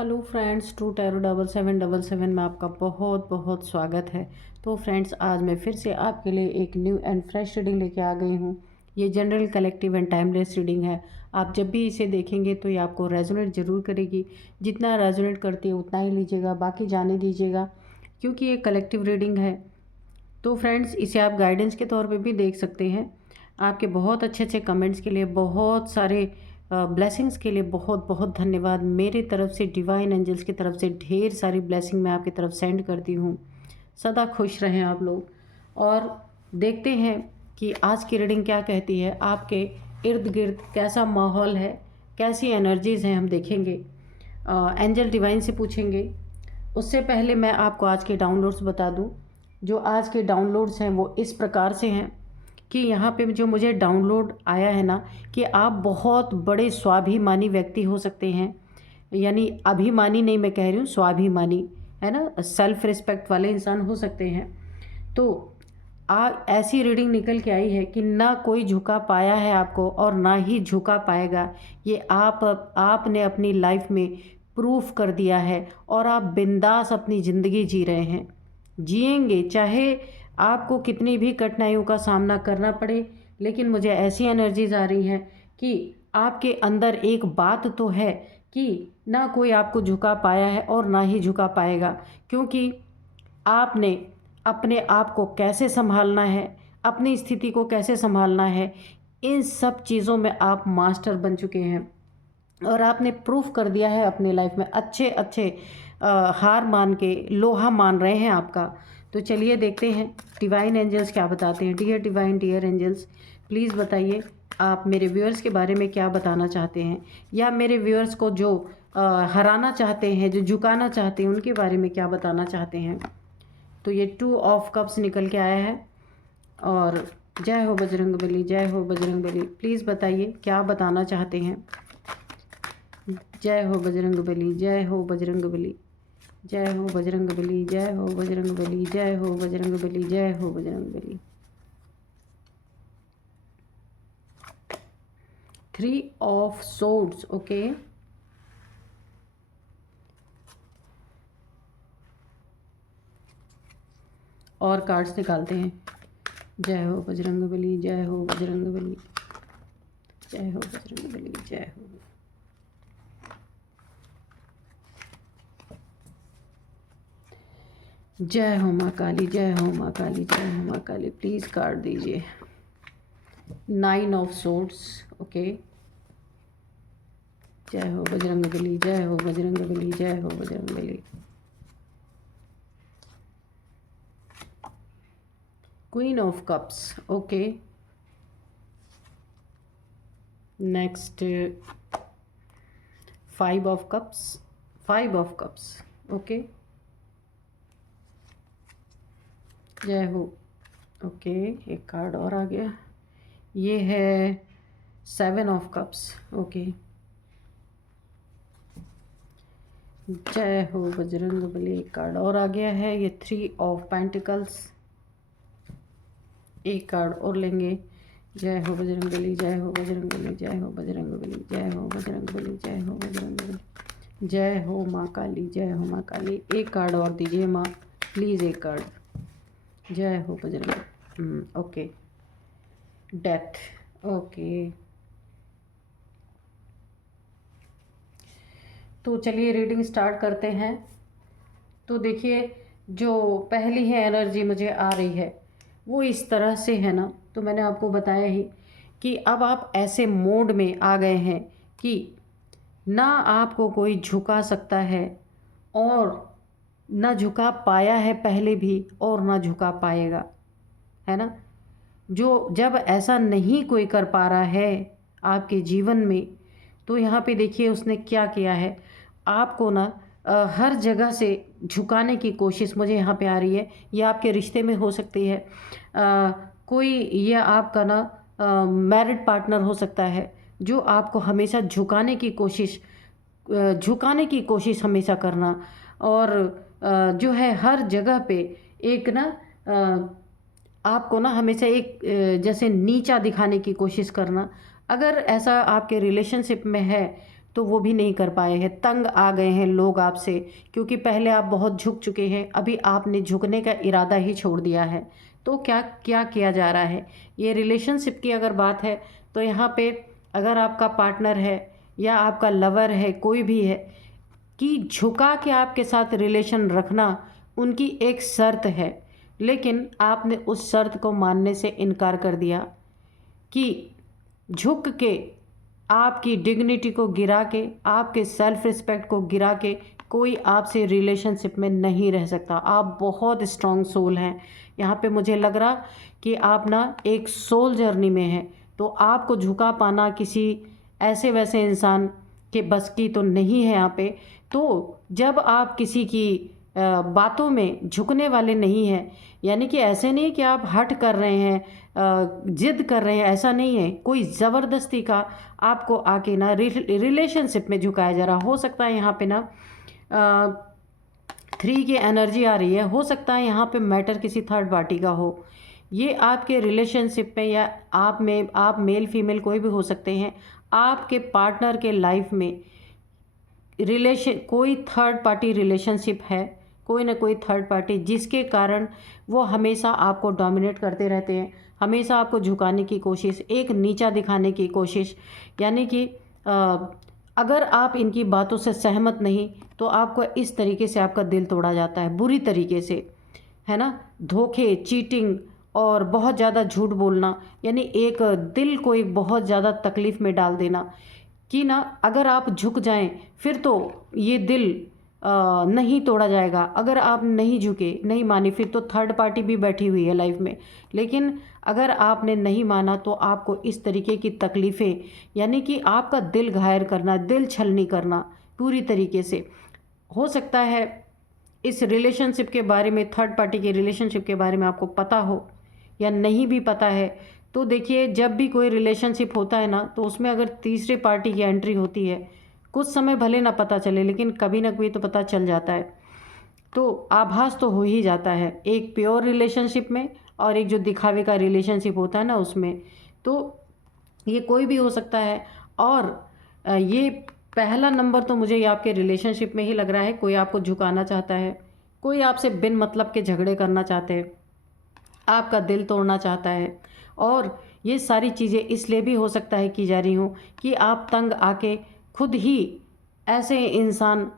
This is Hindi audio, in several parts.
हेलो फ्रेंड्स, ट्रू टैरो 7777 में आपका बहुत बहुत स्वागत है। तो फ्रेंड्स, आज मैं फिर से आपके लिए एक न्यू एंड फ्रेश रीडिंग लेके आ गई हूँ। ये general, collective and timeless reading है। आप जब भी इसे देखेंगे तो ये आपको रेजोनेट ज़रूर करेगी। जितना रेजोनेट करती है उतना ही लीजिएगा, बाकी जाने दीजिएगा, क्योंकि ये कलेक्टिव रीडिंग है। तो फ्रेंड्स, इसे आप गाइडेंस के तौर पे भी देख सकते हैं। आपके बहुत अच्छे अच्छे कमेंट्स के लिए, बहुत सारे ब्लेसिंग्स के लिए बहुत बहुत धन्यवाद। मेरे तरफ से, डिवाइन एंजल्स की तरफ से ढेर सारी ब्लेसिंग मैं आपकी तरफ सेंड करती हूँ। सदा खुश रहें आप लोग। और देखते हैं कि आज की रीडिंग क्या कहती है। आपके इर्द गिर्द कैसा माहौल है, कैसी एनर्जीज़ हैं, हम देखेंगे। एंजल डिवाइन से पूछेंगे। उससे पहले मैं आपको आज के डाउनलोड्स बता दूं। जो आज के डाउनलोड्स हैं वो इस प्रकार से हैं कि यहाँ पे जो मुझे डाउनलोड आया है ना, कि आप बहुत बड़े स्वाभिमानी व्यक्ति हो सकते हैं। यानी अभिमानी नहीं, मैं कह रही हूँ स्वाभिमानी, है ना, सेल्फ रिस्पेक्ट वाले इंसान हो सकते हैं। तो ऐसी रीडिंग निकल के आई है कि ना कोई झुका पाया है आपको और ना ही झुका पाएगा। ये आपने अपनी लाइफ में प्रूफ कर दिया है और आप बिंदास अपनी ज़िंदगी जी रहे हैं, जिएंगे, चाहे आपको कितनी भी कठिनाइयों का सामना करना पड़े। लेकिन मुझे ऐसी एनर्जीज आ रही हैं कि आपके अंदर एक बात तो है कि ना कोई आपको झुका पाया है और ना ही झुका पाएगा, क्योंकि आपने अपने आप को कैसे संभालना है, अपनी स्थिति को कैसे संभालना है, इन सब चीज़ों में आप मास्टर बन चुके हैं और आपने प्रूफ कर दिया है अपने लाइफ में। अच्छे अच्छे हार मान के लोहा मान रहे हैं आपका। तो चलिए देखते हैं डिवाइन एंजल्स क्या बताते हैं। Dear divine, dear angels, please बताइए आप मेरे व्यूअर्स के बारे में क्या बताना चाहते हैं, या मेरे व्यूअर्स को जो हराना चाहते हैं, जो झुकाना चाहते हैं, उनके बारे में क्या बताना चाहते हैं। तो ये 2 ऑफ कप्स निकल के आया है। और जय हो बजरंगबली, जय हो बजरंगबली। प्लीज़ बताइए क्या बताना चाहते हैं। जय हो बजरंगबली, जय हो बजरंगबली, जय हो बजरंगबली, जय हो बजरंगबली, जय हो बजरंगबली, जय हो बजरंगबली। 3 of swords, okay. और कार्ड्स निकालते हैं। जय हो बजरंगबली, जय हो बजरंगबली, जय हो बजरंगबली, जय हो। जय हो माँ काली, जय हो माँ काली, जय हो माँ काली। प्लीज़ कार्ड दीजिए। 9 ऑफ सोर्ड्स, ओके। जय हो बजरंगबली, जय हो बजरंगबली, जय हो Bajrangbali. Queen of cups, okay. Next 5 of cups, 5 of cups, okay. जय हो, ओके। एक कार्ड और आ गया, ये है 7 ऑफ कप्स, ओके। जय हो बजरंगबली। एक कार्ड और आ गया है, ये 3 ऑफ पेंटिकल्स। एक कार्ड और लेंगे। जय हो बजरंगबली, जय हो बजरंगबली, जय हो बजरंगबली, जय हो बजरंगबली, जय हो बजरंगबली, जय हो माँ काली, जय हो माँ काली। एक कार्ड और दीजिए माँ, प्लीज़ एक कार्ड। जय हो बजरंग, ओके। Death, okay. तो चलिए रीडिंग स्टार्ट करते हैं। तो देखिए, जो पहली है एनर्जी मुझे आ रही है वो इस तरह से है ना, तो मैंने आपको बताया ही कि अब आप ऐसे मोड में आ गए हैं कि ना आपको कोई झुका सकता है और ना झुका पाया है पहले भी और ना झुका पाएगा, है ना। जो जब ऐसा नहीं कोई कर पा रहा है आपके जीवन में, तो यहाँ पे देखिए उसने क्या किया है। आपको ना हर जगह से झुकाने की कोशिश मुझे यहाँ पे आ रही है। ये आपके रिश्ते में हो सकती है, कोई ये आपका ना मैरिड पार्टनर हो सकता है जो आपको हमेशा झुकाने की कोशिश हमेशा करना। और जो है हर जगह पे एक ना आपको ना हमेशा एक जैसे नीचा दिखाने की कोशिश करना। अगर ऐसा आपके रिलेशनशिप में है तो वो भी नहीं कर पाए हैं। तंग आ गए हैं लोग आपसे, क्योंकि पहले आप बहुत झुक चुके हैं, अभी आपने झुकने का इरादा ही छोड़ दिया है। तो क्या क्या किया जा रहा है, ये रिलेशनशिप की अगर बात है तो यहाँ पे अगर आपका पार्टनर है या आपका लवर है, कोई भी है, कि झुका के आपके साथ रिलेशन रखना उनकी एक शर्त है, लेकिन आपने उस शर्त को मानने से इनकार कर दिया कि झुक के आपकी डिग्निटी को गिरा के, आपके सेल्फ रिस्पेक्ट को गिरा के कोई आपसे रिलेशनशिप में नहीं रह सकता। आप बहुत स्ट्रॉन्ग सोल हैं। यहाँ पे मुझे लग रहा कि आप ना एक सोल जर्नी में हैं, तो आपको झुका पाना किसी ऐसे वैसे इंसान के बस की तो नहीं है यहाँ पे। तो जब आप किसी की बातों में झुकने वाले नहीं हैं, यानी कि ऐसे नहीं कि आप हट कर रहे हैं, जिद कर रहे हैं, ऐसा नहीं है। कोई ज़बरदस्ती का आपको आके ना रिलेशनशिप में झुकाया जा रहा। हो सकता है यहाँ पे ना 3 की एनर्जी आ रही है, हो सकता है यहाँ पे मैटर किसी थर्ड पार्टी का हो। ये आपके रिलेशनशिप में या आप मेल फीमेल कोई भी हो सकते हैं, आपके पार्टनर के लाइफ में कोई थर्ड पार्टी रिलेशनशिप है, कोई ना कोई थर्ड पार्टी, जिसके कारण वो हमेशा आपको डोमिनेट करते रहते हैं, हमेशा आपको झुकाने की कोशिश, एक नीचा दिखाने की कोशिश। यानी कि अगर आप इनकी बातों से सहमत नहीं तो आपको इस तरीके से आपका दिल तोड़ा जाता है, बुरी तरीके से, है ना। धोखे, चीटिंग और बहुत ज़्यादा झूठ बोलना, यानी एक दिल को एक बहुत ज़्यादा तकलीफ़ में डाल देना कि ना अगर आप झुक जाएं फिर तो ये दिल नहीं तोड़ा जाएगा। अगर आप नहीं झुके, नहीं माने, फिर तो थर्ड पार्टी भी बैठी हुई है लाइफ में। लेकिन अगर आपने नहीं माना तो आपको इस तरीके की तकलीफ़ें, यानी कि आपका दिल घायल करना, दिल छलनी करना पूरी तरीके से। हो सकता है इस रिलेशनशिप के बारे में, थर्ड पार्टी के रिलेशनशिप के बारे में आपको पता हो या नहीं भी पता है। तो देखिए, जब भी कोई रिलेशनशिप होता है ना, तो उसमें अगर तीसरे पार्टी की एंट्री होती है, कुछ समय भले ना पता चले, लेकिन कभी ना कभी तो पता चल जाता है। तो आभास तो हो ही जाता है, एक प्योर रिलेशनशिप में और एक जो दिखावे का रिलेशनशिप होता है ना उसमें। तो ये कोई भी हो सकता है। और ये पहला नंबर तो मुझे ये आपके रिलेशनशिप में ही लग रहा है। कोई आपको झुकाना चाहता है, कोई आपसे बिन मतलब के झगड़े करना चाहते हैं, आपका दिल तोड़ना चाहता है। और ये सारी चीज़ें इसलिए भी हो सकता है की जा रही हूँ कि आप तंग आके खुद ही ऐसे इंसान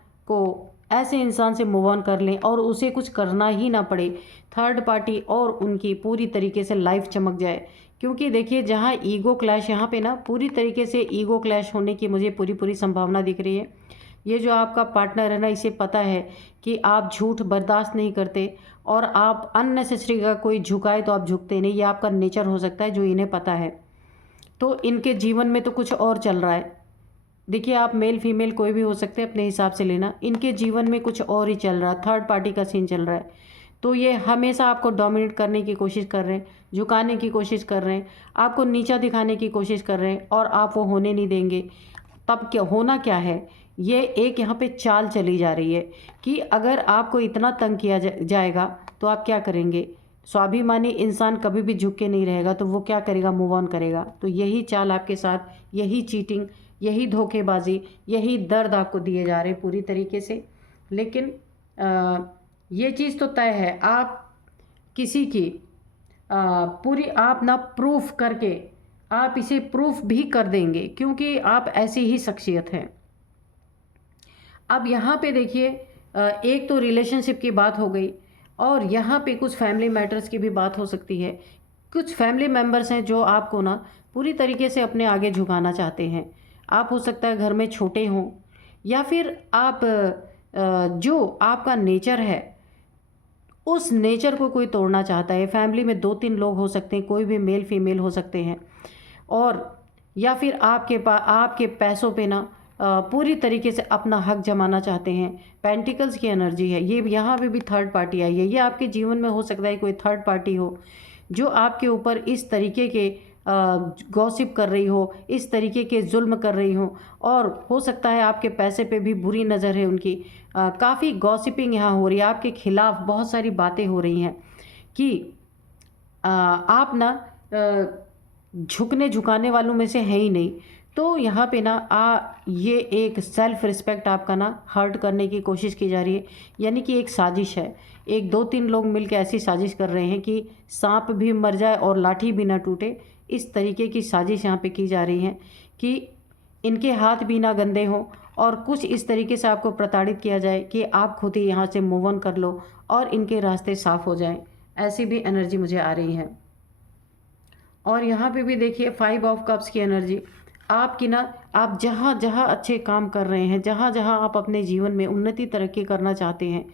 से मूव ऑन कर लें और उसे कुछ करना ही ना पड़े, थर्ड पार्टी और उनकी पूरी तरीके से लाइफ चमक जाए। क्योंकि देखिए, जहाँ ईगो क्लैश, यहाँ पे ना पूरी तरीके से ईगो क्लैश होने की मुझे पूरी संभावना दिख रही है। ये जो आपका पार्टनर है ना, इसे पता है कि आप झूठ बर्दाश्त नहीं करते और आप अननेसेसरी का कोई झुकाए तो आप झुकते नहीं। ये आपका नेचर हो सकता है जो इन्हें पता है। तो इनके जीवन में तो कुछ और चल रहा है। देखिए, आप मेल फीमेल कोई भी हो सकते हैं, अपने हिसाब से लेना। इनके जीवन में कुछ और ही चल रहा है, थर्ड पार्टी का सीन चल रहा है। तो ये हमेशा आपको डोमिनेट करने की कोशिश कर रहे हैं, झुकाने की कोशिश कर रहे हैं, आपको नीचा दिखाने की कोशिश कर रहे हैं, और आप वो होने नहीं देंगे। तब क्या होना क्या है, ये एक यहाँ पे चाल चली जा रही है कि अगर आपको इतना तंग किया जाएगा तो आप क्या करेंगे। स्वाभिमानी इंसान कभी भी झुक के नहीं रहेगा, तो वो क्या करेगा, मूव ऑन करेगा। तो यही चाल आपके साथ, यही चीटिंग, यही धोखेबाजी, यही दर्द आपको दिए जा रहे हैं पूरी तरीके से। लेकिन ये चीज़ तो तय है, आप किसी की पूरी आप ना प्रूफ करके आप इसे प्रूफ भी कर देंगे, क्योंकि आप ऐसी ही शख्सियत हैं। अब यहाँ पे देखिए, एक तो रिलेशनशिप की बात हो गई, और यहाँ पे कुछ फैमिली मैटर्स की भी बात हो सकती है। कुछ फैमिली मेम्बर्स हैं जो आपको ना पूरी तरीके से अपने आगे झुकाना चाहते हैं। आप हो सकता है घर में छोटे हों, या फिर आप जो आपका नेचर है उस नेचर को कोई तोड़ना चाहता है। फैमिली में 2-3 लोग हो सकते हैं, कोई भी मेल फीमेल हो सकते हैं, और या फिर आपके पैसों पे ना पूरी तरीके से अपना हक जमाना चाहते हैं। पेंटिकल्स की एनर्जी है ये, यहाँ पे भी थर्ड पार्टी आई है। ये आपके जीवन में हो सकता है कोई थर्ड पार्टी हो जो आपके ऊपर इस तरीके के गॉसिप कर रही हो, इस तरीके के जुल्म कर रही हो, और हो सकता है आपके पैसे पे भी बुरी नज़र है उनकी। काफ़ी गॉसिपिंग यहाँ हो रही है, आपके खिलाफ बहुत सारी बातें हो रही हैं कि आप ना झुकने झुकाने वालों में से है ही नहीं। तो यहाँ पे ना ये एक सेल्फ रिस्पेक्ट आपका ना हर्ट करने की कोशिश की जा रही है, यानी कि एक साजिश है। एक दो तीन लोग मिलकर ऐसी साजिश कर रहे हैं कि सांप भी मर जाए और लाठी भी ना टूटे। इस तरीके की साजिश यहाँ पे की जा रही है कि इनके हाथ भी ना गंदे हों और कुछ इस तरीके से आपको प्रताड़ित किया जाए कि आप खुद ही यहाँ से मूव ऑन कर लो और इनके रास्ते साफ हो जाएं। ऐसी भी एनर्जी मुझे आ रही है। और यहाँ पे भी देखिए 5 ऑफ कप्स की एनर्जी आपकी ना, आप जहाँ जहाँ अच्छे काम कर रहे हैं, जहाँ जहाँ आप अपने जीवन में उन्नति तरक्की करना चाहते हैं,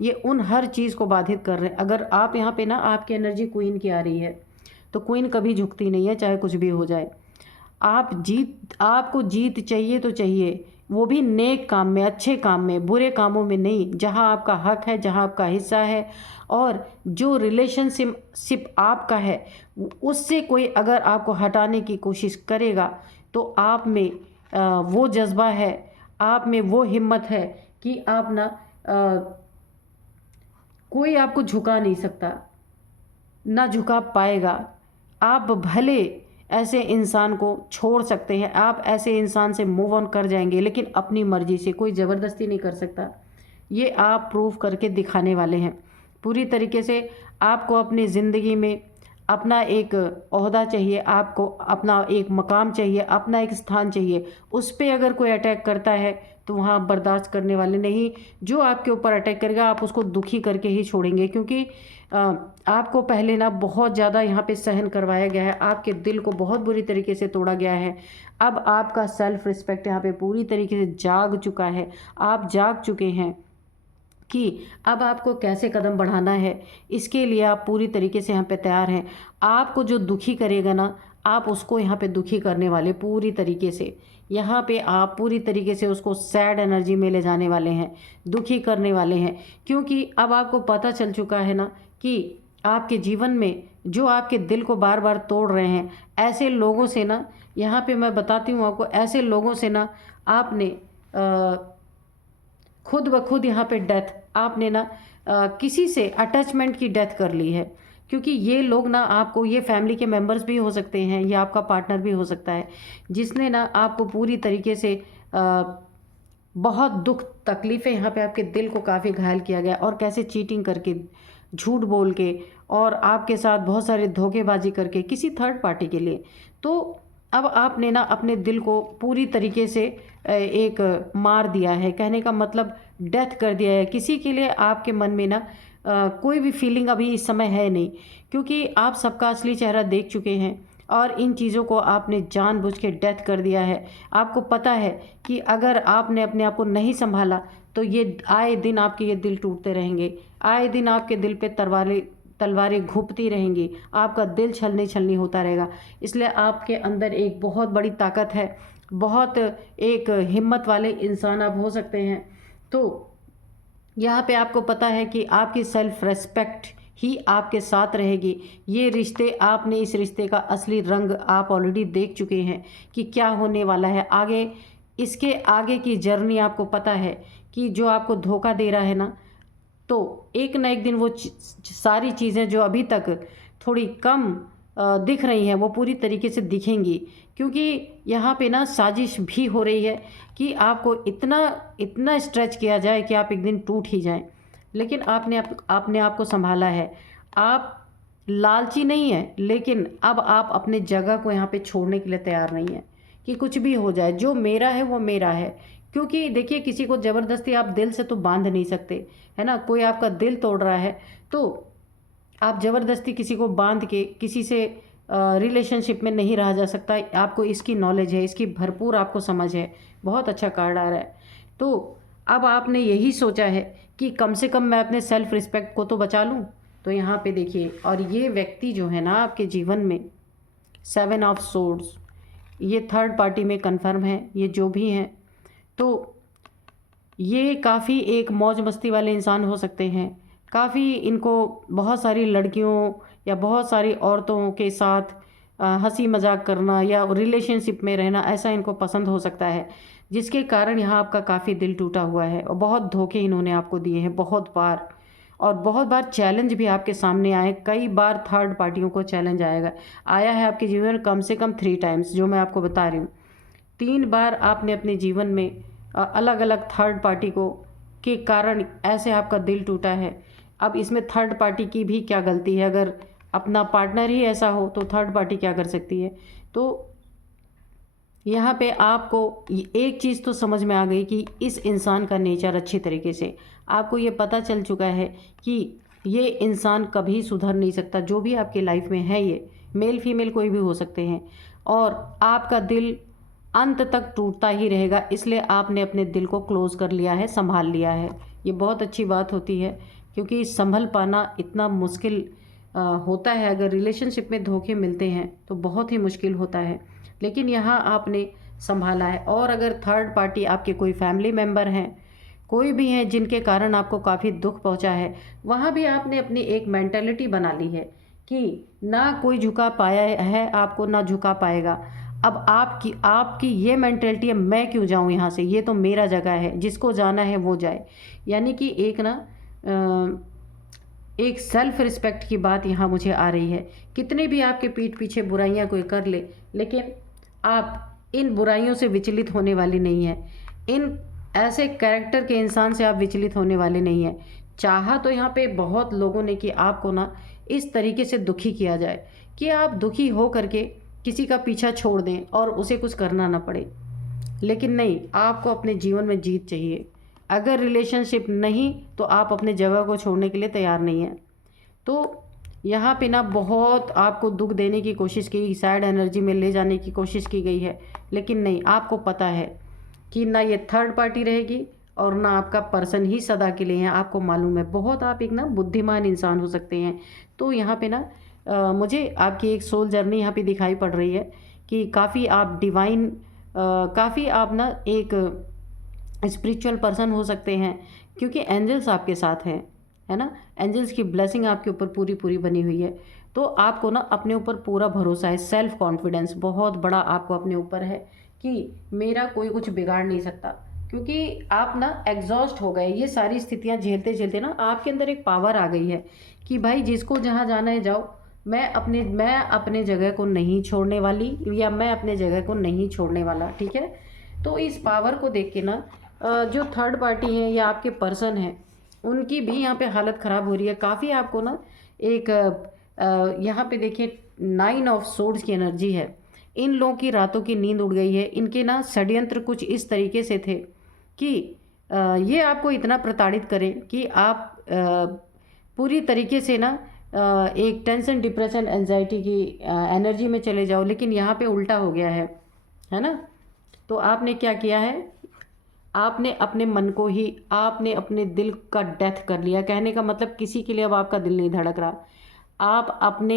ये उन हर चीज़ को बाधित कर रहे हैं। अगर आप यहाँ पे ना, आपकी एनर्जी क्वीन की आ रही है, तो क्वीन कभी झुकती नहीं है, चाहे कुछ भी हो जाए। आपको जीत चाहिए तो चाहिए, वो भी नेक काम में, अच्छे काम में, बुरे कामों में नहीं। जहाँ आपका हक है, जहाँ आपका हिस्सा है, और जो रिलेशनशिप आपका है, उससे कोई अगर आपको हटाने की कोशिश करेगा तो आप में वो जज्बा है, आप में वो हिम्मत है कि आप ना कोई आपको झुका नहीं सकता, ना झुका पाएगा। आप भले ऐसे इंसान को छोड़ सकते हैं, आप ऐसे इंसान से मूव ऑन कर जाएंगे, लेकिन अपनी मर्जी से, कोई ज़बरदस्ती नहीं कर सकता। ये आप प्रूव करके दिखाने वाले हैं पूरी तरीके से। आपको अपनी ज़िंदगी में अपना एक ओहदा चाहिए, आपको अपना एक मकाम चाहिए, अपना एक स्थान चाहिए। उस पर अगर कोई अटैक करता है तो वहाँ बर्दाश्त करने वाले नहीं। जो आपके ऊपर अटैक करेगा आप उसको दुखी करके ही छोड़ेंगे, क्योंकि आपको पहले ना बहुत ज़्यादा यहाँ पे सहन करवाया गया है, आपके दिल को बहुत बुरी तरीके से तोड़ा गया है। अब आपका सेल्फ रिस्पेक्ट यहाँ पे पूरी तरीके से जाग चुका है। आप जाग चुके हैं कि अब आपको कैसे कदम बढ़ाना है, इसके लिए आप पूरी तरीके से यहाँ पे तैयार हैं। आपको जो दुखी करेगा ना, आप उसको यहाँ पे दुखी करने वाले पूरी तरीके से। यहाँ पे आप पूरी तरीके से उसको सैड एनर्जी में ले जाने वाले हैं, दुखी करने वाले हैं, क्योंकि अब आपको पता चल चुका है ना कि आपके जीवन में जो आपके दिल को बार बार तोड़ रहे हैं, ऐसे लोगों से ना, यहाँ पे मैं बताती हूँ आपको, ऐसे लोगों से ना आपने खुद ब खुद यहाँ पे डेथ, आपने ना किसी से अटैचमेंट की डेथ कर ली है। क्योंकि ये लोग ना आपको, ये फैमिली के मेंबर्स भी हो सकते हैं या आपका पार्टनर भी हो सकता है, जिसने ना आपको पूरी तरीके से बहुत दुख तकलीफ़ें, यहाँ पे आपके दिल को काफ़ी घायल किया गया, और कैसे चीटिंग करके, झूठ बोल के, और आपके साथ बहुत सारे धोखेबाजी करके किसी थर्ड पार्टी के लिए। तो अब आपने ना अपने दिल को पूरी तरीके से एक मार दिया है, कहने का मतलब डेथ कर दिया है। किसी के लिए आपके मन में ना कोई भी फीलिंग अभी इस समय है नहीं, क्योंकि आप सबका असली चेहरा देख चुके हैं और इन चीज़ों को आपने जानबूझ के डेथ कर दिया है। आपको पता है कि अगर आपने अपने आप को नहीं संभाला तो ये आए दिन आपके ये दिल टूटते रहेंगे, आए दिन आपके दिल पे तलवारें घुपती रहेंगी, आपका दिल छलनी छलनी होता रहेगा। इसलिए आपके अंदर एक बहुत बड़ी ताकत है, बहुत एक हिम्मत वाले इंसान आप हो सकते हैं। तो यहाँ पे आपको पता है कि आपकी सेल्फ रेस्पेक्ट ही आपके साथ रहेगी। ये रिश्ते, आपने इस रिश्ते का असली रंग आप ऑलरेडी देख चुके हैं कि क्या होने वाला है आगे। इसके आगे की जर्नी आपको पता है कि जो आपको धोखा दे रहा है ना, तो एक ना एक दिन वो सारी चीज़ें जो अभी तक थोड़ी कम दिख रही हैं, वो पूरी तरीके से दिखेंगी, क्योंकि यहाँ पे ना साजिश भी हो रही है कि आपको इतना स्ट्रेच किया जाए कि आप एक दिन टूट ही जाएं। लेकिन आपने आपको संभाला है। आप लालची नहीं है, लेकिन अब आप अपने जगह को यहाँ पे छोड़ने के लिए तैयार नहीं है कि कुछ भी हो जाए, जो मेरा है वो मेरा है। क्योंकि देखिए, किसी को ज़बरदस्ती आप दिल से तो बांध नहीं सकते, है ना। कोई आपका दिल तोड़ रहा है तो आप ज़बरदस्ती किसी को बांध के किसी से रिलेशनशिप में नहीं रहा जा सकता। आपको इसकी नॉलेज है, इसकी भरपूर आपको समझ है। बहुत अच्छा कार्ड आ रहा है। तो अब आपने यही सोचा है कि कम से कम मैं अपने सेल्फ रिस्पेक्ट को तो बचा लूँ। तो यहाँ पे देखिए, और ये व्यक्ति जो है ना आपके जीवन में 7 ऑफ सोर्ड्स, ये थर्ड पार्टी में कन्फर्म है। ये जो भी हैं तो ये काफ़ी एक मौज मस्ती वाले इंसान हो सकते हैं। काफ़ी इनको बहुत सारी लड़कियों या बहुत सारी औरतों के साथ हंसी मजाक करना या रिलेशनशिप में रहना, ऐसा इनको पसंद हो सकता है, जिसके कारण यहाँ आपका काफ़ी दिल टूटा हुआ है। और बहुत धोखे इन्होंने आपको दिए हैं बहुत बार, और बहुत बार चैलेंज भी आपके सामने आए। कई बार थर्ड पार्टियों को चैलेंज आया है आपके जीवन में, कम से कम 3 टाइम्स, जो मैं आपको बता रही हूँ। 3 बार आपने अपने जीवन में अलग अलग थर्ड पार्टी को के कारण ऐसे आपका दिल टूटा है। अब इसमें थर्ड पार्टी की भी क्या गलती है? अगर अपना पार्टनर ही ऐसा हो तो थर्ड पार्टी क्या कर सकती है? तो यहाँ पे आपको एक चीज़ तो समझ में आ गई कि इस इंसान का नेचर अच्छी तरीके से आपको ये पता चल चुका है कि ये इंसान कभी सुधर नहीं सकता। जो भी आपकी लाइफ में है, ये मेल फीमेल कोई भी हो सकते हैं, और आपका दिल अंत तक टूटता ही रहेगा। इसलिए आपने अपने दिल को क्लोज़ कर लिया है, संभाल लिया है। ये बहुत अच्छी बात होती है, क्योंकि संभल पाना इतना मुश्किल होता है। अगर रिलेशनशिप में धोखे मिलते हैं तो बहुत ही मुश्किल होता है, लेकिन यहाँ आपने संभाला है। और अगर थर्ड पार्टी आपके कोई फैमिली मेम्बर हैं, कोई भी हैं जिनके कारण आपको काफ़ी दुख पहुँचा है, वहाँ भी आपने अपनी एक मेंटालिटी बना ली है कि ना कोई झुका पाया है आपको, ना झुका पाएगा। अब आपकी ये मेंटालिटी है, मैं क्यों जाऊँ यहाँ से, ये तो मेरा जगह है, जिसको जाना है वो जाए। यानी कि एक सेल्फ रिस्पेक्ट की बात यहाँ मुझे आ रही है। कितने भी आपके पीठ पीछे बुराइयाँ कोई कर ले, लेकिन आप इन बुराइयों से विचलित होने वाली नहीं है। इन ऐसे कैरेक्टर के इंसान से आप विचलित होने वाले नहीं हैं। चाहा तो यहाँ पे बहुत लोगों ने कि आपको ना इस तरीके से दुखी किया जाए कि आप दुखी हो करके किसी का पीछा छोड़ दें और उसे कुछ करना ना पड़े, लेकिन नहीं, आपको अपने जीवन में जीत चाहिए। अगर रिलेशनशिप नहीं तो आप अपने जगह को छोड़ने के लिए तैयार नहीं हैं। तो यहाँ पे ना बहुत आपको दुख देने की कोशिश की, सैड एनर्जी में ले जाने की कोशिश की गई है, लेकिन नहीं, आपको पता है कि ना ये थर्ड पार्टी रहेगी और ना आपका पर्सन ही सदा के लिए है। आपको मालूम है, बहुत आप एक ना बुद्धिमान इंसान हो सकते हैं। तो यहाँ पे ना मुझे आपकी एक सोल जर्नी यहाँ पे दिखाई पड़ रही है कि काफ़ी आप डिवाइन, काफ़ी आप ना एक स्पिरिचुअल पर्सन हो सकते हैं, क्योंकि एंजल्स आपके साथ हैं, है ना। एंजल्स की ब्लेसिंग आपके ऊपर पूरी पूरी बनी हुई है। तो आपको ना अपने ऊपर पूरा भरोसा है, सेल्फ कॉन्फिडेंस बहुत बड़ा आपको अपने ऊपर है कि मेरा कोई कुछ बिगाड़ नहीं सकता, क्योंकि आप ना एग्जॉस्ट हो गए। ये सारी स्थितियां झेलते झेलते ना आपके अंदर एक पावर आ गई है कि भाई जिसको जहाँ जाना है जाओ, मैं अपने जगह को नहीं छोड़ने वाली, या मैं अपने जगह को नहीं छोड़ने वाला, ठीक है। तो इस पावर को देख के ना जो थर्ड पार्टी है या आपके पर्सन हैं, उनकी भी यहाँ पे हालत ख़राब हो रही है काफ़ी। आपको ना एक यहाँ पे देखिए 9 ऑफ सोर्ड्स की एनर्जी है। इन लोगों की रातों की नींद उड़ गई है। इनके ना षड्यंत्र कुछ इस तरीके से थे कि ये आपको इतना प्रताड़ित करें कि आप पूरी तरीके से ना एक टेंशन, डिप्रेशन, एंजाइटी की एनर्जी में चले जाओ। लेकिन यहाँ पे उल्टा हो गया है ना। तो आपने क्या किया है, आपने अपने मन को ही, आपने अपने दिल का डेथ कर लिया। कहने का मतलब किसी के लिए अब आपका दिल नहीं धड़क रहा। आप अपने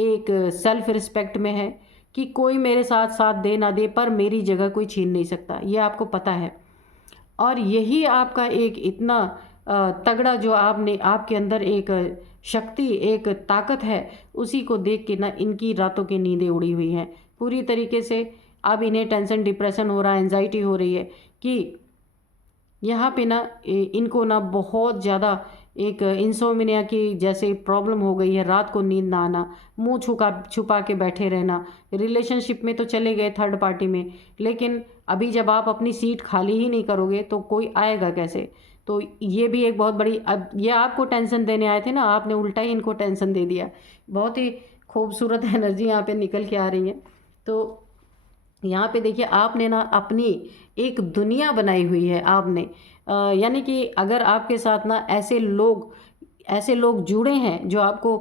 एक सेल्फ रिस्पेक्ट में है कि कोई मेरे साथ साथ दे ना दे, पर मेरी जगह कोई छीन नहीं सकता, ये आपको पता है। और यही आपका एक इतना तगड़ा, जो आपने आपके अंदर एक शक्ति, एक ताकत है, उसी को देख के ना इनकी रातों की नींदें उड़ी हुई हैं पूरी तरीके से। अब इन्हें टेंशन, डिप्रेशन हो रहा है, एंजाइटी हो रही है कि यहाँ पे ना इनको ना बहुत ज़्यादा एक इंसोमिनिया की जैसे प्रॉब्लम हो गई है। रात को नींद ना आना, मुंह छुपा के बैठे रहना। रिलेशनशिप में तो चले गए थर्ड पार्टी में, लेकिन अभी जब आप अपनी सीट खाली ही नहीं करोगे तो कोई आएगा कैसे। तो ये भी एक बहुत बड़ी, अब ये आपको टेंशन देने आए थे ना, आपने उल्टा ही इनको टेंशन दे दिया। बहुत ही खूबसूरत एनर्जी यहाँ पे निकल के आ रही है। तो यहाँ पे देखिए आपने ना अपनी एक दुनिया बनाई हुई है आपने, यानी कि अगर आपके साथ ना ऐसे लोग जुड़े हैं जो आपको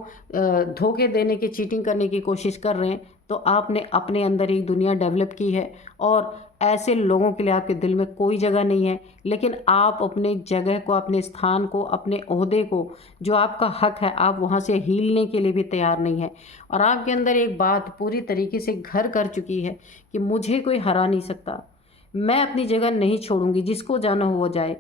धोखे देने की, चीटिंग करने की कोशिश कर रहे हैं, तो आपने अपने अंदर एक दुनिया डेवलप की है। और ऐसे लोगों के लिए आपके दिल में कोई जगह नहीं है, लेकिन आप अपने जगह को, अपने स्थान को, अपने ओहदे को, जो आपका हक है, आप वहाँ से हिलने के लिए भी तैयार नहीं है। और आपके अंदर एक बात पूरी तरीके से घर कर चुकी है कि मुझे कोई हरा नहीं सकता, मैं अपनी जगह नहीं छोड़ूंगी, जिसको जाना हो वो जाए।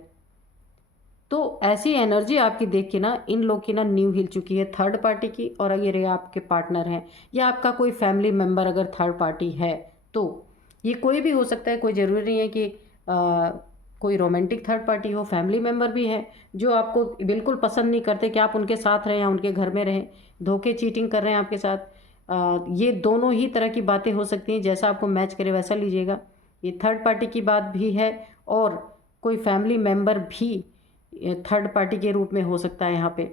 तो ऐसी एनर्जी आपकी देख के ना इन लोग की ना नींव हिल चुकी है थर्ड पार्टी की। और अगर ये आपके पार्टनर हैं या आपका कोई फैमिली मेम्बर अगर थर्ड पार्टी है, तो ये कोई भी हो सकता है, कोई ज़रूरी नहीं है कि कोई रोमांटिक थर्ड पार्टी हो। फैमिली मेम्बर भी है जो आपको बिल्कुल पसंद नहीं करते कि आप उनके साथ रहें या उनके घर में रहें, धोखे, चीटिंग कर रहे हैं आपके साथ। ये दोनों ही तरह की बातें हो सकती हैं, जैसा आपको मैच करे वैसा लीजिएगा। ये थर्ड पार्टी की बात भी है और कोई फैमिली मेम्बर भी थर्ड पार्टी के रूप में हो सकता है यहाँ पे।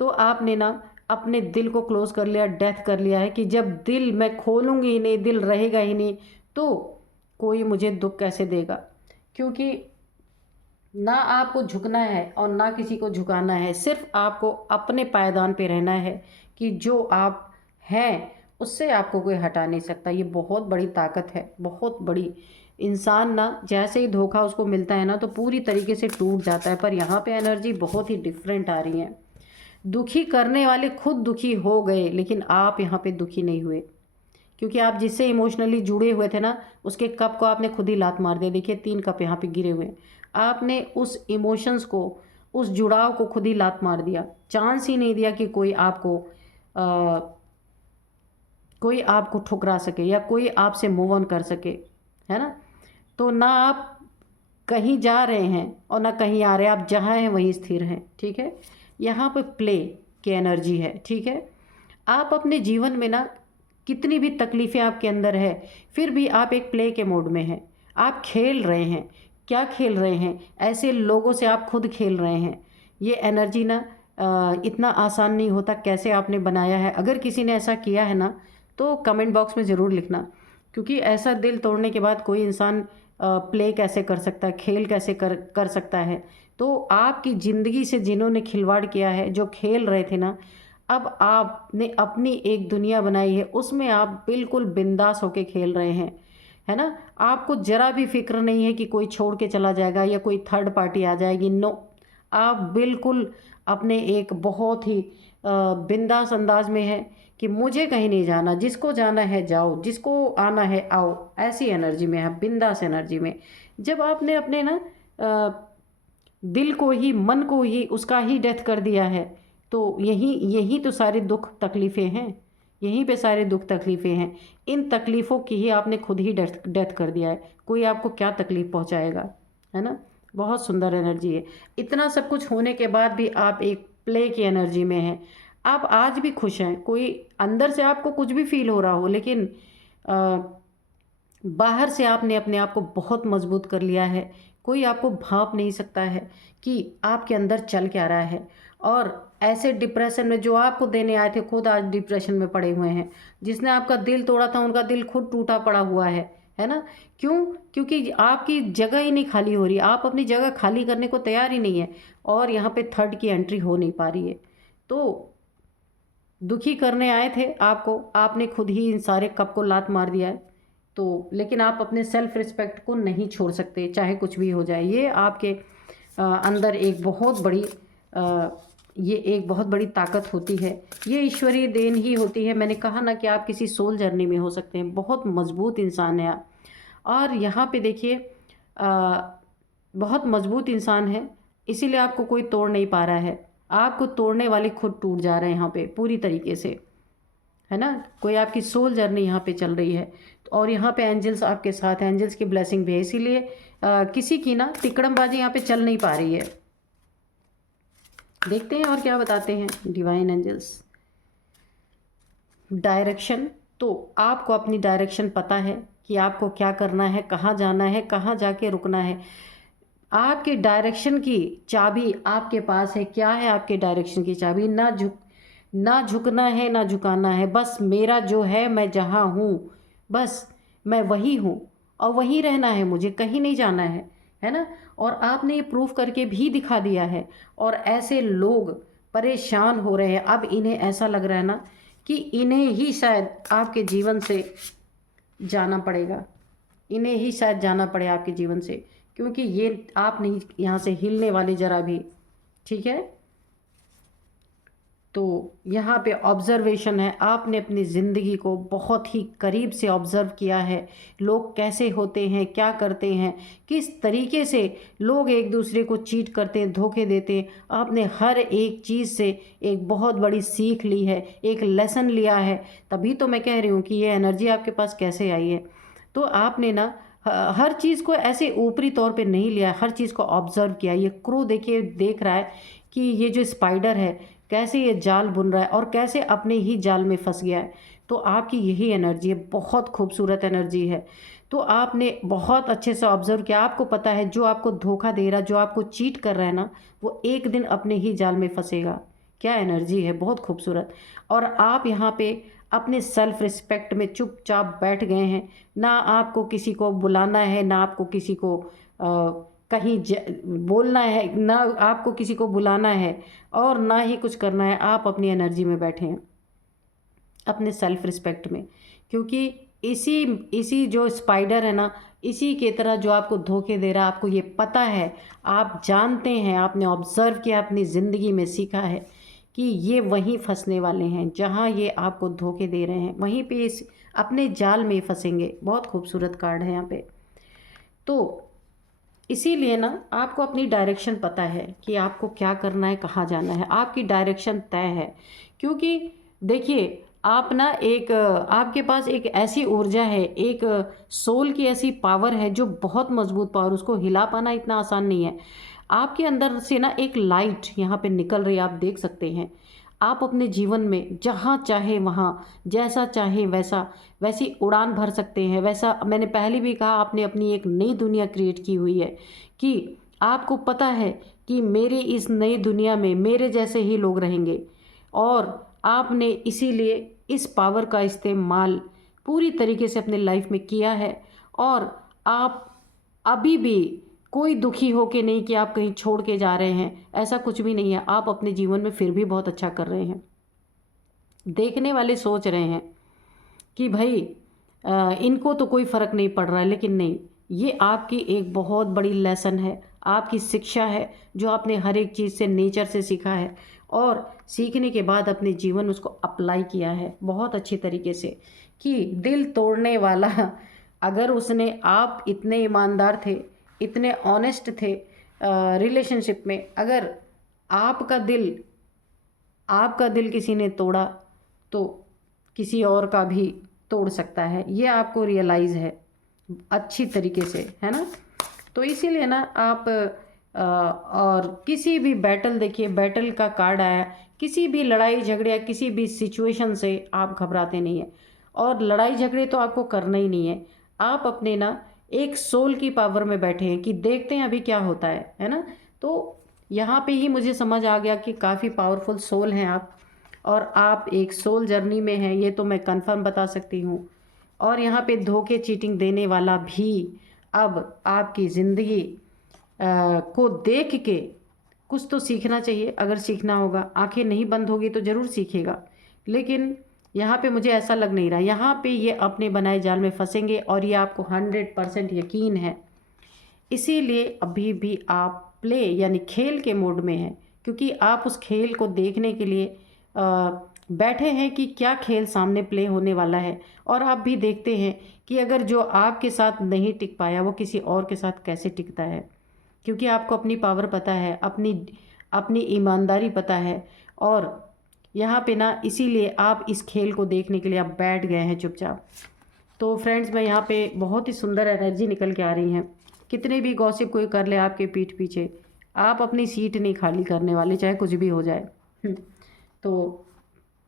तो आपने ना अपने दिल को क्लोज कर लिया, डेथ कर लिया है कि जब दिल मैं खोलूँगी ही नहीं, दिल रहेगा ही नहीं, तो कोई मुझे दुख कैसे देगा। क्योंकि ना आपको झुकना है और ना किसी को झुकाना है, सिर्फ आपको अपने पायदान पे रहना है कि जो आप हैं उससे आपको कोई हटा नहीं सकता। ये बहुत बड़ी ताकत है, बहुत बड़ी। इंसान ना जैसे ही धोखा उसको मिलता है ना तो पूरी तरीके से टूट जाता है, पर यहाँ पे एनर्जी बहुत ही डिफरेंट आ रही है। दुखी करने वाले खुद दुखी हो गए, लेकिन आप यहाँ पे दुखी नहीं हुए, क्योंकि आप जिससे इमोशनली जुड़े हुए थे ना उसके कप को आपने खुद ही लात मार दिया। देखिए 3 कप यहाँ पे गिरे हुए हैं। आपने उस इमोशंस को, उस जुड़ाव को खुद ही लात मार दिया। चांस ही नहीं दिया कि कोई आपको ठुकरा सके या कोई आपसे मूव ऑन कर सके, है ना। तो ना आप कहीं जा रहे हैं और ना कहीं आ रहे हैं, आप जहाँ हैं वहीं स्थिर हैं, ठीक है। यहाँ पे प्ले की एनर्जी है, ठीक है। आप अपने जीवन में ना कितनी भी तकलीफ़ें आपके अंदर है, फिर भी आप एक प्ले के मोड में हैं। आप खेल रहे हैं। क्या खेल रहे हैं? ऐसे लोगों से आप खुद खेल रहे हैं। ये एनर्जी ना इतना आसान नहीं होता। कैसे आपने बनाया है? अगर किसी ने ऐसा किया है ना तो कमेंट बॉक्स में ज़रूर लिखना, क्योंकि ऐसा दिल तोड़ने के बाद कोई इंसान प्ले कैसे कर सकता है, खेल कैसे कर सकता है। तो आपकी ज़िंदगी से जिन्होंने खिलवाड़ किया है, जो खेल रहे थे ना, अब आपने अपनी एक दुनिया बनाई है, उसमें आप बिल्कुल बिंदास होके खेल रहे हैं, है ना। आपको ज़रा भी फिक्र नहीं है कि कोई छोड़ के चला जाएगा या कोई थर्ड पार्टी आ जाएगी। नो, आप बिल्कुल अपने एक बहुत ही बिंदास अंदाज में है कि मुझे कहीं नहीं जाना, जिसको जाना है जाओ, जिसको आना है आओ। ऐसी एनर्जी में है, बिंदास एनर्जी में। जब आपने अपने ना दिल को ही, मन को ही, उसका ही डेथ कर दिया है, तो यही तो सारे दुख तकलीफ़ें हैं। यहीं पे सारे दुख तकलीफ़ें हैं। इन तकलीफ़ों की ही आपने खुद ही डेथ कर दिया है। कोई आपको क्या तकलीफ़ पहुंचाएगा, है ना। बहुत सुंदर एनर्जी है। इतना सब कुछ होने के बाद भी आप एक प्ले की एनर्जी में हैं। आप आज भी खुश हैं। कोई अंदर से आपको कुछ भी फील हो रहा हो, लेकिन बाहर से आपने अपने आप को बहुत मजबूत कर लिया है। कोई आपको भांप नहीं सकता है कि आपके अंदर चल क्या रहा है। और ऐसे डिप्रेशन में जो आपको देने आए थे, खुद आज डिप्रेशन में पड़े हुए हैं। जिसने आपका दिल तोड़ा था उनका दिल खुद टूटा पड़ा हुआ है ना। क्यों? क्योंकि आपकी जगह ही नहीं खाली हो रही। आप अपनी जगह खाली करने को तैयार ही नहीं है, और यहाँ पे थर्ड की एंट्री हो नहीं पा रही है। तो दुखी करने आए थे आपको, आपने खुद ही इन सारे कप को लात मार दिया है। तो लेकिन आप अपने सेल्फ रिस्पेक्ट को नहीं छोड़ सकते, चाहे कुछ भी हो जाए। ये आपके अंदर एक बहुत बड़ी ये एक बहुत बड़ी ताकत होती है। ये ईश्वरीय देन ही होती है। मैंने कहा ना कि आप किसी सोल जर्नी में हो सकते हैं। बहुत मजबूत इंसान है आप। और यहाँ पे देखिए बहुत मजबूत इंसान है, इसीलिए आपको कोई तोड़ नहीं पा रहा है। आपको तोड़ने वाले खुद टूट जा रहे हैं यहाँ पे पूरी तरीके से, है ना। कोई आपकी सोल जर्नी यहाँ पे चल रही है, और यहाँ पे एंजल्स आपके साथ हैं, एंजल्स की ब्लेसिंग भी है। इसीलिए किसी की ना तिकड़मबाजी यहाँ पे चल नहीं पा रही है। देखते हैं और क्या बताते हैं डिवाइन एंजल्स। डायरेक्शन, तो आपको अपनी डायरेक्शन पता है कि आपको क्या करना है, कहाँ जाना है, कहाँ जाके रुकना है। आपके डायरेक्शन की चाबी आपके पास है। क्या है आपके डायरेक्शन की चाबी? ना झुकना है, ना झुकाना है। बस मेरा जो है, मैं जहाँ हूँ बस मैं वही हूँ, और वहीं रहना है मुझे, कहीं नहीं जाना है ना। और आपने ये प्रूफ करके भी दिखा दिया है। और ऐसे लोग परेशान हो रहे हैं। अब इन्हें ऐसा लग रहा है ना कि इन्हें ही शायद आपके जीवन से जाना पड़ेगा। इन्हें ही शायद जाना पड़े आपके जीवन से, क्योंकि ये आप नहीं यहाँ से हिलने वाले ज़रा भी, ठीक है। तो यहाँ पे ऑब्जर्वेशन है। आपने अपनी ज़िंदगी को बहुत ही करीब से ऑब्ज़र्व किया है। लोग कैसे होते हैं, क्या करते हैं, किस तरीके से लोग एक दूसरे को चीट करते हैं, धोखे देते हैं। आपने हर एक चीज़ से एक बहुत बड़ी सीख ली है, एक लेसन लिया है। तभी तो मैं कह रही हूँ कि ये एनर्जी आपके पास कैसे आई है। तो आपने ना हर चीज़ को ऐसे ऊपरी तौर पे नहीं लिया, हर चीज़ को ऑब्ज़र्व किया। ये क्रू देखिए, देख रहा है कि ये जो स्पाइडर है कैसे ये जाल बुन रहा है और कैसे अपने ही जाल में फंस गया है। तो आपकी यही एनर्जी है, बहुत खूबसूरत एनर्जी है। तो आपने बहुत अच्छे से ऑब्जर्व किया, आपको पता है जो आपको धोखा दे रहा, जो आपको चीट कर रहा है ना, वो एक दिन अपने ही जाल में फंसेगा। क्या एनर्जी है, बहुत खूबसूरत। और आप यहाँ पे अपने सेल्फ रिस्पेक्ट में चुपचाप बैठ गए हैं। ना आपको किसी को बुलाना है, ना आपको किसी को कहीं बोलना है, ना आपको किसी को बुलाना है, और ना ही कुछ करना है। आप अपनी एनर्जी में बैठे हैं, अपने सेल्फ रिस्पेक्ट में। क्योंकि इसी इसी जो स्पाइडर है ना, इसी के तरह जो आपको धोखे दे रहा है, आपको ये पता है, आप जानते हैं, आपने ऑब्जर्व किया, अपनी ज़िंदगी में सीखा है कि ये वहीं फंसने वाले हैं जहाँ ये आपको धोखे दे रहे हैं, वहीं पे इस अपने जाल में फंसेंगे। बहुत खूबसूरत कार्ड है यहाँ पे। तो इसीलिए ना आपको अपनी डायरेक्शन पता है कि आपको क्या करना है, कहाँ जाना है, आपकी डायरेक्शन तय है। क्योंकि देखिए, आप ना एक आपके पास एक ऐसी ऊर्जा है, एक सोल की ऐसी पावर है जो बहुत मजबूत पावर, उसको हिला पाना इतना आसान नहीं है। आपके अंदर से ना एक लाइट यहाँ पे निकल रही है, आप देख सकते हैं। आप अपने जीवन में जहाँ चाहे वहाँ, जैसा चाहे वैसा, वैसी उड़ान भर सकते हैं। वैसा मैंने पहले भी कहा, आपने अपनी एक नई दुनिया क्रिएट की हुई है कि आपको पता है कि मेरी इस नई दुनिया में मेरे जैसे ही लोग रहेंगे। और आपने इसीलिए इस पावर का इस्तेमाल पूरी तरीके से अपने लाइफ में किया है। और आप अभी भी कोई दुखी हो के नहीं कि आप कहीं छोड़ के जा रहे हैं, ऐसा कुछ भी नहीं है। आप अपने जीवन में फिर भी बहुत अच्छा कर रहे हैं। देखने वाले सोच रहे हैं कि भाई इनको तो कोई फ़र्क नहीं पड़ रहा है, लेकिन नहीं, ये आपकी एक बहुत बड़ी लेसन है, आपकी शिक्षा है, जो आपने हर एक चीज़ से, नेचर से सीखा है, और सीखने के बाद अपने जीवन उसको अप्लाई किया है बहुत अच्छी तरीके से। कि दिल तोड़ने वाला अगर उसने, आप इतने ईमानदार थे, इतने ऑनेस्ट थे रिलेशनशिप में, अगर आपका दिल किसी ने तोड़ा तो किसी और का भी तोड़ सकता है। ये आपको रियलाइज़ है अच्छी तरीके से, है ना। तो इसीलिए ना आप और किसी भी बैटल, देखिए बैटल का कार्ड आया, किसी भी लड़ाई झगड़े या किसी भी सिचुएशन से आप घबराते नहीं हैं। और लड़ाई झगड़े तो आपको करना ही नहीं है। आप अपने ना एक सोल की पावर में बैठे हैं कि देखते हैं अभी क्या होता है ना। तो यहाँ पे ही मुझे समझ आ गया कि काफ़ी पावरफुल सोल हैं आप, और आप एक सोल जर्नी में हैं, ये तो मैं कंफर्म बता सकती हूँ। और यहाँ पे धोखे चीटिंग देने वाला भी अब आपकी ज़िंदगी को देख के कुछ तो सीखना चाहिए। अगर सीखना होगा, आंखें नहीं बंद होगी तो ज़रूर सीखेगा। लेकिन यहाँ पे मुझे ऐसा लग नहीं रहा, यहाँ पे ये अपने बनाए जाल में फंसेंगे, और ये आपको 100% यकीन है। इसीलिए अभी भी आप प्ले यानी खेल के मोड में हैं, क्योंकि आप उस खेल को देखने के लिए बैठे हैं कि क्या खेल सामने प्ले होने वाला है। और आप भी देखते हैं कि अगर जो आपके साथ नहीं टिक पाया, वो किसी और के साथ कैसे टिकता है। क्योंकि आपको अपनी पावर पता है, अपनी अपनी ईमानदारी पता है। और यहाँ पे ना इसीलिए आप इस खेल को देखने के लिए आप बैठ गए हैं चुपचाप। तो फ्रेंड्स, मैं यहाँ पे बहुत ही सुंदर एनर्जी निकल के आ रही हैं। कितने भी गॉसिप कोई कर ले आपके पीठ पीछे, आप अपनी सीट नहीं खाली करने वाले, चाहे कुछ भी हो जाए। तो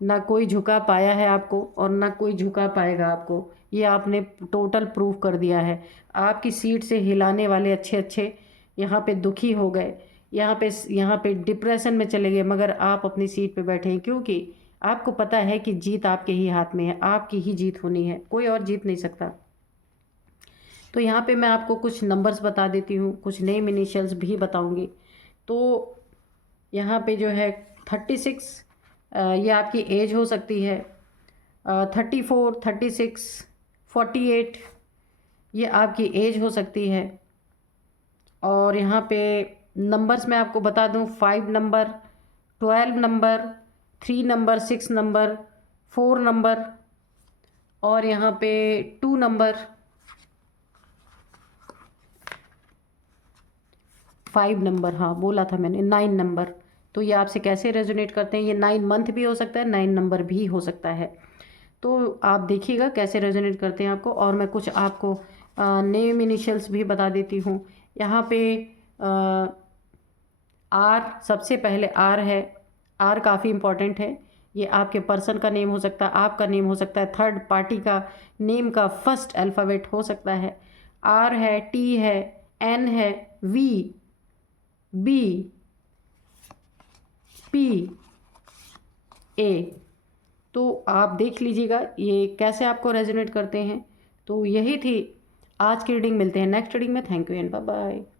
ना कोई झुका पाया है आपको, और ना कोई झुका पाएगा आपको। ये आपने टोटल प्रूफ कर दिया है। आपकी सीट से हिलाने वाले अच्छे अच्छे यहाँ पे दुखी हो गए, यहाँ पे डिप्रेशन में चले गए, मगर आप अपनी सीट पे बैठे हैं, क्योंकि आपको पता है कि जीत आपके ही हाथ में है, आपकी ही जीत होनी है, कोई और जीत नहीं सकता। तो यहाँ पे मैं आपको कुछ नंबर्स बता देती हूँ, कुछ नेम इनिशियल्स भी बताऊँगी। तो यहाँ पे जो है 36, ये आपकी एज हो सकती है। 34, 36, 48, ये आपकी एज हो सकती है। और यहाँ पे नंबर्स मैं आपको बता दूँ, 5 number, 12 number, 3 number, 6 number, 4 number, और यहाँ पे 2 नंबर, 5 नंबर, हाँ बोला था मैंने, 9 नंबर। तो ये आपसे कैसे रेजोनेट करते हैं, ये 9 मंथ भी हो सकता है, 9 नंबर भी हो सकता है। तो आप देखिएगा कैसे रेजोनेट करते हैं आपको। और मैं कुछ आपको नेम इनिशियल्स भी बता देती हूँ। यहाँ पे आर, सबसे पहले आर है। आर काफ़ी इम्पॉर्टेंट है। ये आपके पर्सन का नेम हो सकता है, आपका नेम हो सकता है, थर्ड पार्टी का नेम का फर्स्ट अल्फ़ाबेट हो सकता है। आर है, टी है, एन है, वी, बी, पी, ए। तो आप देख लीजिएगा ये कैसे आपको रेजोनेट करते हैं। तो यही थी आज की रीडिंग। मिलते हैं नेक्स्ट रीडिंग में। Thank you and bye bye.